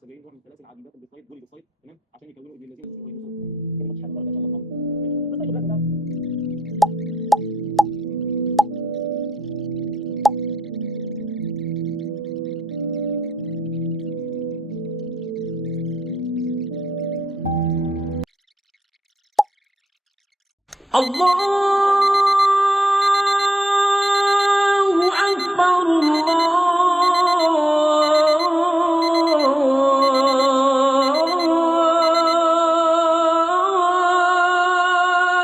70 نوع من سلاسل عديدات البيسايد دول بيسايد تمام عشان يكونوا ابن الذين اسمه كويس. كده مفيش حاجه بقى ان شاء الله. ماشي بس ده الله أكبر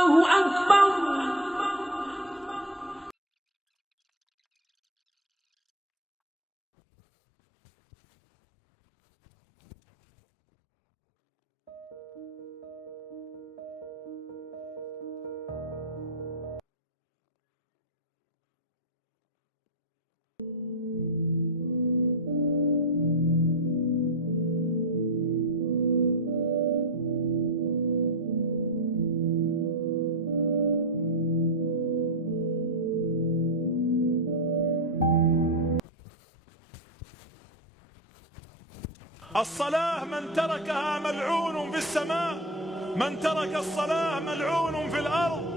الله أكبر. الصلاة من تركها ملعون في السماء، من ترك الصلاة ملعون في الأرض.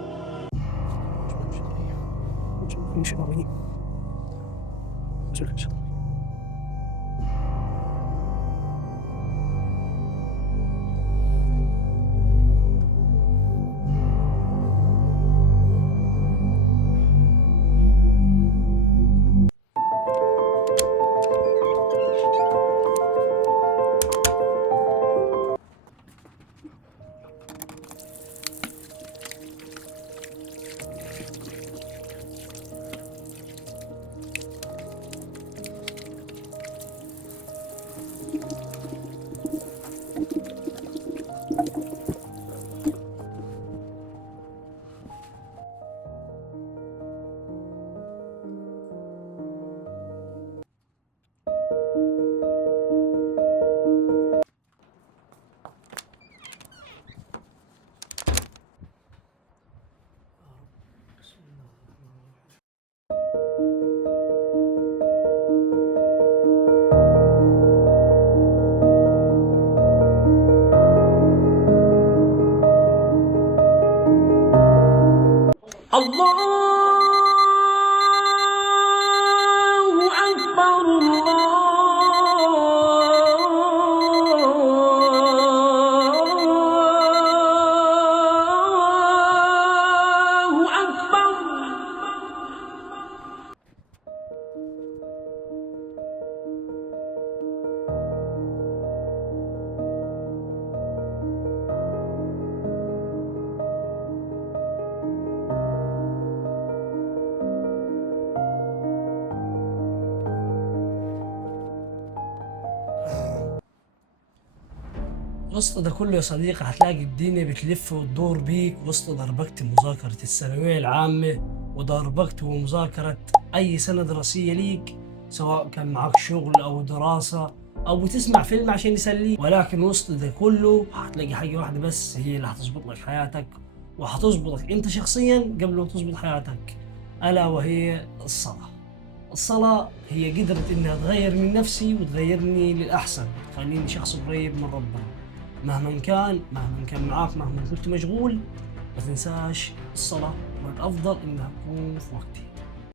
الله أكبر الله أكبر. وسط ده كله يا صديقي هتلاقي الدنيا بتلف وتدور بيك وسط دربكة مذاكرة الثانوية العامة ودربكة ومذاكرة أي سنة دراسية ليك، سواء كان معاك شغل أو دراسة أو بتسمع فيلم عشان يسليك. ولكن وسط ده كله هتلاقي حاجة واحدة بس هي اللي هتظبط لك حياتك وهتظبطك أنت شخصيا قبل ما تظبط حياتك، ألا وهي الصلاة. الصلاة هي قدرت إنها تغير من نفسي وتغيرني للأحسن، تخليني شخص قريب من ربنا. مهما كان معاك، مهما كنت مشغول، ما تنساش الصلاة، والأفضل إنها تكون في وقتها.